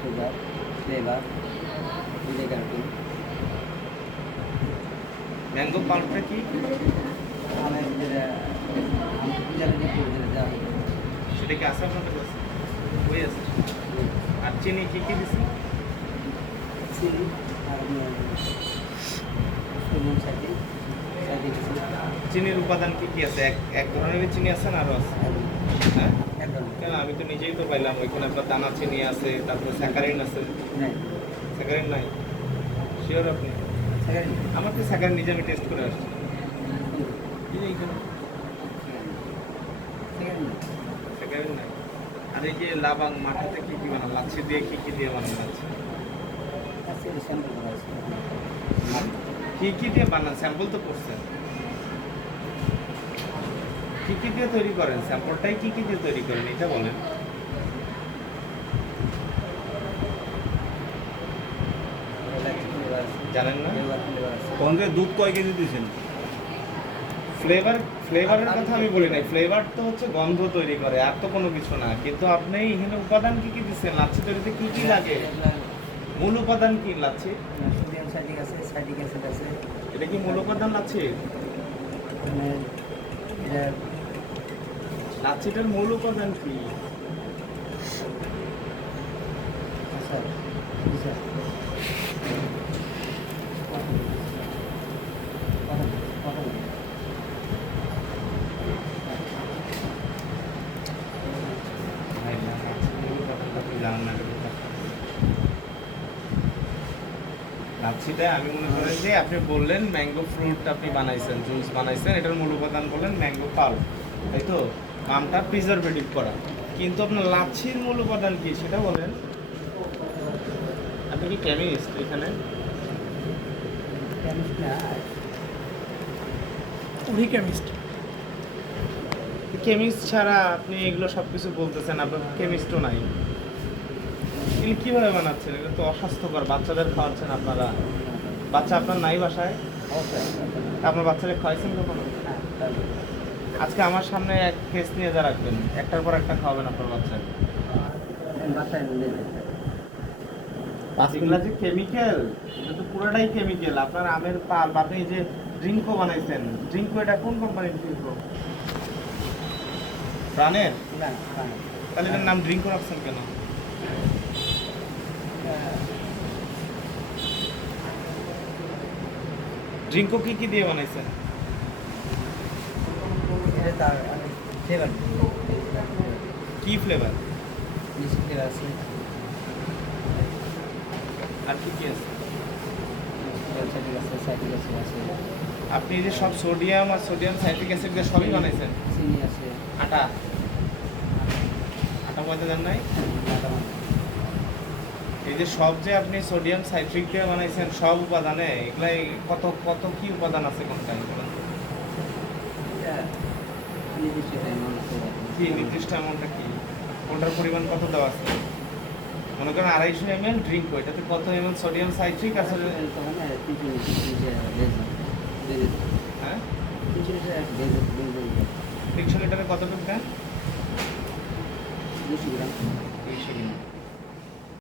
Sugar, flavour, vinegar cartoon, mango পাউডারটা কি? আমের যেটা পূজার যে পূজা দেওয়া হয় সেটা কি আছে আপনাদের কাছে? ওই আছে। আর চিনি কি কি দিচ্ছেন? চিনি আর সাইডে সাইডে কিছু চিনির উপাদান কি কি আছে? এক ধরনের চিনি আছে না আরো আছে? হ্যাঁ, এক ধরনের কেন আমি তো নিজেই তো পাইলাম ওইখানে আপনার দানা চিনি আছে, তারপরে স্যাকারিন আছে। নাই স্যাকারিন নাই? শিওর আপনি? সেকেন্ড আমার তো স্যাকারিন নিজে আমি টেস্ট করে আসছি। এই যে এইখানে সেকেন্ড স্যাকারিন নাই। আর এই যে লাবাং মাটিতে কি কি বানান? লাচ্ছি দিয়ে কি কি দিয়ে বানান লাচ্ছি? আছে স্যাম্পল করা আছে কি কি দিয়ে বানান? স্যাম্পল তো করছেন। কি কি দিয়ে তৈরি করেন? স্যাম্পলটাই কি কি দিয়ে তৈরি করেন এটা বলেন। ফ্লেভার আছে জানেন না? ফ্লেভার আছে কনকে দুধ কয় কেজি দিয়েছেন? ফ্লেভারের কথা আমি বলি নাই। ফ্লেভার তো হচ্ছে গন্ধ তৈরি করে, আর তো কোনো কিছু না। কিন্তু আপনি এখানে উপাদান কি কি দিচ্ছেন? লাচ্ছি তৈরিতে কি কি লাগে? মূল উপাদান কি লাচ্ছি? সোডিয়াম সাইট্রিক আছে সাইট্রিক অ্যাসিড আছে এটা কি মূল উপাদান লাচ্ছি? মানে এটা লাচ্ছিটার মূল উপাদান কি? আচ্ছা আচ্ছা ভাই না, লাচ্ছির মূল উপাদানটা আপনি জানেন না এটা কোথায়? লাচ্ছিটা আমি মনে করেন যে আপনি বললেন ম্যাঙ্গো ফ্রুট আপনি বানাইছেন, জুস বানাইছেন, এটার মূল উপাদান বললেন ম্যাঙ্গো পাল্প, তাই তো? আমটা প্রিজারভেটিভ করা। কিন্তু আপনার লাচ্ছির মূল উপাদান কি সেটা বলেন। আপনি কি কেমিস্ট এখানে? উনি কেমিস্ট। কেমিস্ট ছাড়া আপনি এগুলো সব কিছু বলতেছেন, আপনার কেমিস্টও নাই। এগুলো কীভাবে বানাচ্ছেন? এগুলো তো অস্বাস্থ্যকর। বাচ্চাদের খাওয়াচ্ছেন আপনারা। বাচ্চা আপনার নাই বাসায়? আপনার বাচ্চাদের খাওয়াইছেন কখনো? আজকে আমার সামনে এক কেস নিয়ে যা রাখবেন, একটার পর একটা খাওয়াবেন আপনার বাচ্চাকে। বাসায় এগুলা যে কেমিক্যাল, এটা তো পুরোটাই কেমিক্যাল। আপনার আমের পাল, আপনি এই যে ড্রিঙ্কও বানাইছেন, ড্রিঙ্কো এটা কোন কোম্পানির ড্রিঙ্কো? প্রাণের? না তাহলে এটার নাম ড্রিঙ্কো রাখছেন কেন? ড্রিঙ্কো কি কি দিয়ে বানাইছেন? এটা তার ফ্লেভার কি ফ্লেভার? মিষ্টি ফ্লেভার আছে আর কি কি আছে? সাইট্রিক আছে সাইট্রিক অ্যাসিড আছে আপনি এই যে সব সোডিয়াম আর সোডিয়াম সাইট্রিক অ্যাসিড দিয়ে সবই বানাইছেন? চিনি আছে আটা আটা ময়দা দেন নাই? এই যে সব যে আপনি সোডিয়াম সাইট্রিক দিয়ে বানাইছেন সব উপাদানে, এগুলাই কত কত কি উপাদান আছে কোনটায়? নির্দিষ্ট অ্যামাউন্ট কি নির্দিষ্ট অ্যামাউন্টটা কি? কোনটার পরিমাণ কত দেওয়া আছে? মনে করেন 250 ml ড্রিঙ্ক, এটাতে কত ml সোডিয়াম সাইট্রিক আছে? হ্যাঁ, 300 লিটারে কতটুকু দেন? 200 গ্রাম 200 গ্রাম।